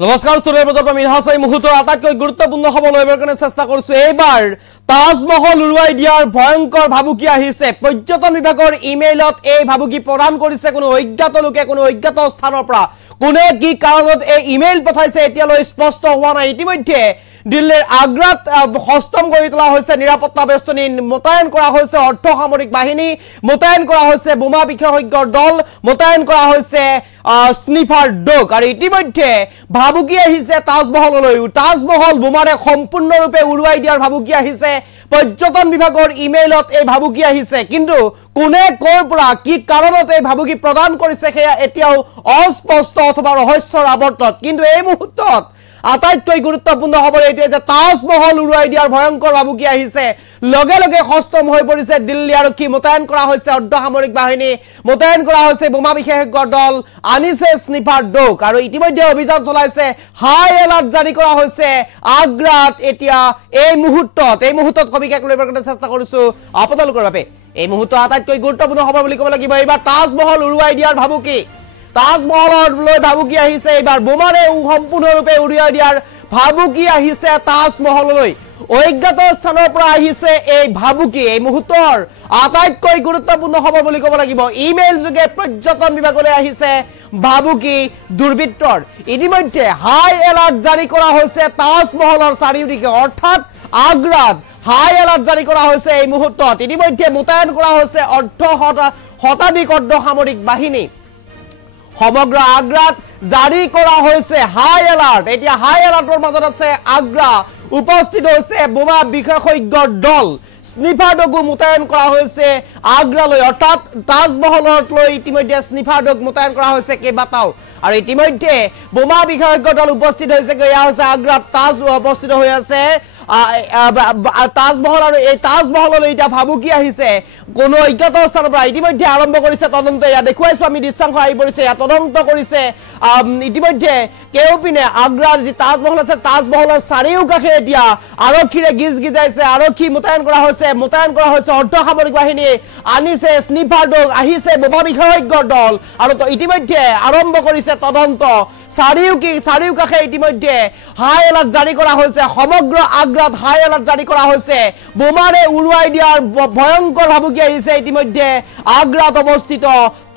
নমস্কাৰ ষ্টুডিঅ'ৰ বজাত আমি হাসাই মুহূৰ্তৰ আটাইতকৈ গুৰুত্বপূৰ্ণ খবৰ লৈ কাৰণে চেষ্টা কৰিছো। এইবাৰ তাজমহল উৰুৱাই দিয়াৰ ভয়ংকৰ ভাবুকি আহিছে। পৰ্যটন বিভাগৰ ইমেইলত এই ভাবুকি প্ৰদান কৰিছে কোনো অজ্ঞাত লোকে, কোনো অজ্ঞাত স্থানৰ পৰা। কোনে কি কাৰণত এই ইমেইল পঠাইছে এতিয়ালৈ স্পষ্ট হোৱা নাই। ইতিমধ্যে দিল্লীৰ আগ্ৰাত হস্তম কৰি তোলা হৈছে নিৰাপত্তা বেষ্টনী, মোতায়েন কৰা হৈছে অৰ্ধ সামৰিক বাহিনী, মোতায়েন কৰা হৈছে বোমা বিশেষজ্ঞৰ দল, মোতায়েন কৰা হৈছে স্নিফাৰ ডগ। আৰু ইতিমধ্যে ভাবুকি আহিছে তাজমহললৈ। তাজমহল বোমাৰে সম্পূৰ্ণৰূপে উৰুৱাই দিয়াৰ ভাবুকি আহিছে। পৰ্যটন বিভাগৰ ইমেইলত এই ভাবুকি আহিছে, কিন্তু কোনে কৰ পৰা কি কাৰণত এই ভাবুকি প্ৰদান কৰিছে সেয়া এতিয়াও অস্পষ্ট অথবা ৰহস্যৰ আৱৰ্তত। কিন্তু এই মুহূৰ্তত আটাইতকৈ গুৰুত্বপূৰ্ণ খবৰ এইটোৱে যে তাজমহল উৰুৱাই দিয়াৰ ভয়ংকৰ ভাবুকি আহিছে। লগে লগে সষ্টম হৈ পৰিছে দিল্লী আৰক্ষী, মোতায়েন কৰা হৈছে অৰ্ধ সামৰিক বাহিনী, মোতায়েন কৰা হৈছে বোমা বিশেষজ্ঞৰ দল, আনিছে স্নিফাৰ ডগ। আৰু ইতিমধ্যে অভিযান চলাইছে, হাই এলাৰ্ট জাৰি কৰা হৈছে আগ্ৰাত। এতিয়া এই মুহূৰ্তত সবিশেষ লবৰ কাৰণে চেষ্টা কৰিছো আপোনালোকৰ বাবে। এই মুহূৰ্তৰ আটাইতকৈ গুৰুত্বপূৰ্ণ খবৰ বুলি ক'ব লাগিব। এইবাৰ তাজমহল উৰুৱাই দিয়াৰ ভাবুকি, তাজমহললৈ ভাবুকি আহিছে। এইবাৰ বোমাৰে সম্পূৰ্ণৰূপে উৰুৱাই দিয়াৰ ভাবুকি আহিছে তাজমহললৈ। অজ্ঞাত স্থানৰ পৰা আহিছে এই ভাবুকি। এই মুহূৰ্তৰ আটাইতকৈ গুৰুত্বপূৰ্ণ খবৰ বুলি ক'ব লাগিব। ইমেইল যোগে পৰ্যটন বিভাগলৈ আহিছে ভাবুকি দুৰ্বৃত্তৰ। ইতিমধ্যে হাই এলাৰ্ট জাৰি কৰা হৈছে তাজমহলৰ চাৰিওদিশে, অৰ্থাৎ আগ্ৰাত হাই এলাৰ্ট জাৰি কৰা হৈছে এই মুহূৰ্তত। ইতিমধ্যে মোতায়েন কৰা হৈছে শতাধিক অৰ্ধ সামৰিক বাহিনী। সমগ্ৰ আগ্ৰাত জাৰি কৰা হৈছে হাই এলাৰ্ট। এতিয়া হাই এলাৰ্টৰ মাজত আছে আগ্ৰা, উপস্থিত হৈছে বোমা বিশেষজ্ঞৰ দল, স্নিফাৰ ডগো মোতায়েন কৰা হৈছে আগ্ৰালৈ, অৰ্থাৎ তাজমহললৈ ইতিমধ্যে স্নিফাৰ ডগ মোতায়েন কৰা হৈছে কেইবাটাও। আৰু ইতিমধ্যে বোমা বিশেষজ্ঞ দল উপস্থিত হৈছে, এয়া হৈছে আগ্ৰাত তাজ উপস্থিত হৈ আছে তাজমহল। আৰু এই তাজমহললৈ এতিয়া ভাবুকি আহিছে কোনো অজ্ঞাত স্থানৰ পৰা। ইতিমধ্যে আৰম্ভ কৰিছে তদন্ত। এয়া দেখুৱাইছো আমি দৃশ্যাংশ আহি পৰিছে, এয়া তদন্ত কৰিছে ইতিমধ্যে কেওপিনে আগ্ৰাৰ যি তাজমহল আছে তাজমহলৰ চাৰিওকাষে এতিয়া আৰক্ষীৰে গিজ গিজাইছে, আৰক্ষী মোতায়েন কৰা হৈছে অৰ্ধ সামৰিক বাহিনী, আনিছে স্নিফাৰ ডগ, আহিছে বোমা বিশেষজ্ঞৰ দল। আৰু ইতিমধ্যে আৰম্ভ কৰিছে তদন্ত। চাৰিওকাষে ইতিমধ্যে হাই এলাৰ্ট জাৰি কৰা হৈছে। সমগ্ৰ আগ্ৰাত হাই এলাৰ্ট জাৰি কৰা হৈছে। বোমাৰে উৰুৱাই দিয়াৰ ভয়ংকৰ ভাবুকি আহিছে ইতিমধ্যে আগ্ৰাত অৱস্থিত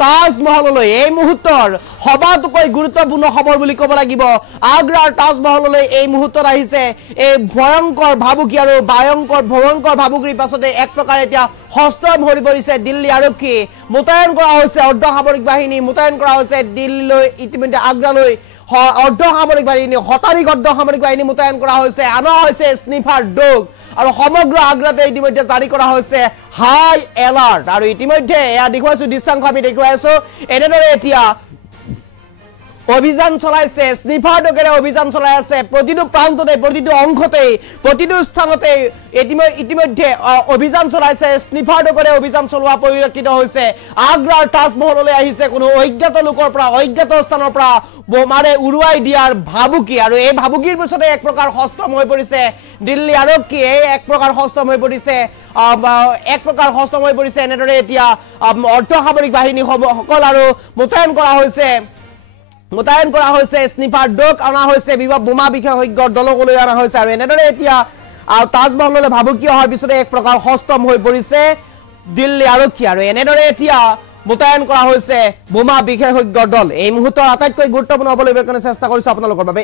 তাজমহললৈ। এই মুহূৰ্তৰ সবাতোকৈ গুৰুত্বপূৰ্ণ খবৰ বুলি ক'ব লাগিব। আগ্ৰাৰ তাজমহললৈ এই মুহূৰ্তত আহিছে এই ভয়ংকৰ ভাবুকি। আৰু ভয়ংকৰ ভাবুকিৰ পাছতে এক প্ৰকাৰ এতিয়া হস্তম হৈ পৰিছে দিল্লী আৰক্ষী। মোতায়েন কৰা হৈছে অৰ্ধ সামৰিক বাহিনী, মোতায়েন কৰা হৈছে দিল্লীলৈ, ইতিমধ্যে আগ্ৰালৈ অৰ্ধ সামৰিক বাহিনী, শতাধিক অৰ্ধ সামৰিক বাহিনী মোতায়েন কৰা হৈছে, অনা হৈছে স্নিফাৰ ডগ। আৰু সমগ্ৰ আগ্ৰাতে ইতিমধ্যে জাৰি কৰা হৈছে হাই এলাৰ্ট। আৰু ইতিমধ্যে এয়া দেখুৱাইছো দৃশ্যাংশ আমি দেখুৱাইছো, এনেদৰে এতিয়া অভিযান চলাইছে স্নিফাৰ ডগেৰে অভিযান চলাই আছে প্ৰতিটো প্ৰান্ততে, প্ৰতিটো অংশতে, প্ৰতিটো স্থানতে ইতিমধ্যে অভিযান চলাইছে স্নিফাৰ ডগেৰে অভিযান চলোৱা পৰিলক্ষিত হৈছে। আগ্ৰাৰ তাজমহললৈ আহিছে কোনো অজ্ঞাত লোকৰ পৰা, অজ্ঞাত স্থানৰ পৰা বোমাৰে উৰুৱাই দিয়াৰ ভাবুকি। আৰু এই ভাবুকিৰ পিছতে এক প্ৰকাৰ হস্তম হৈ পৰিছে দিল্লী আৰক্ষী, এক প্ৰকাৰ হস্তম হৈ পৰিছে এনেদৰে এতিয়া অৰ্ধ সামৰিক বাহিনী সকল আৰু মোতায়েন কৰা হৈছে স্নিফাৰ ডগ, অনা হৈছে বোমা বিশেষজ্ঞৰ দলকলৈ অনা হৈছে। আৰু এনেদৰে এতিয়া তাজমহললৈ ভাবুকি অহাৰ পিছতে এক প্ৰকাৰ হস্তম হৈ পৰিছে দিল্লী আৰক্ষী। আৰু এনেদৰে এতিয়া মোতায়েন কৰা হৈছে বোমা বিশেষজ্ঞৰ দল। এই মুহূৰ্তৰ আটাইতকৈ গুৰুত্বপূৰ্ণ হ'বলৈ কাৰণে চেষ্টা কৰিছো আপোনালোকৰ বাবে।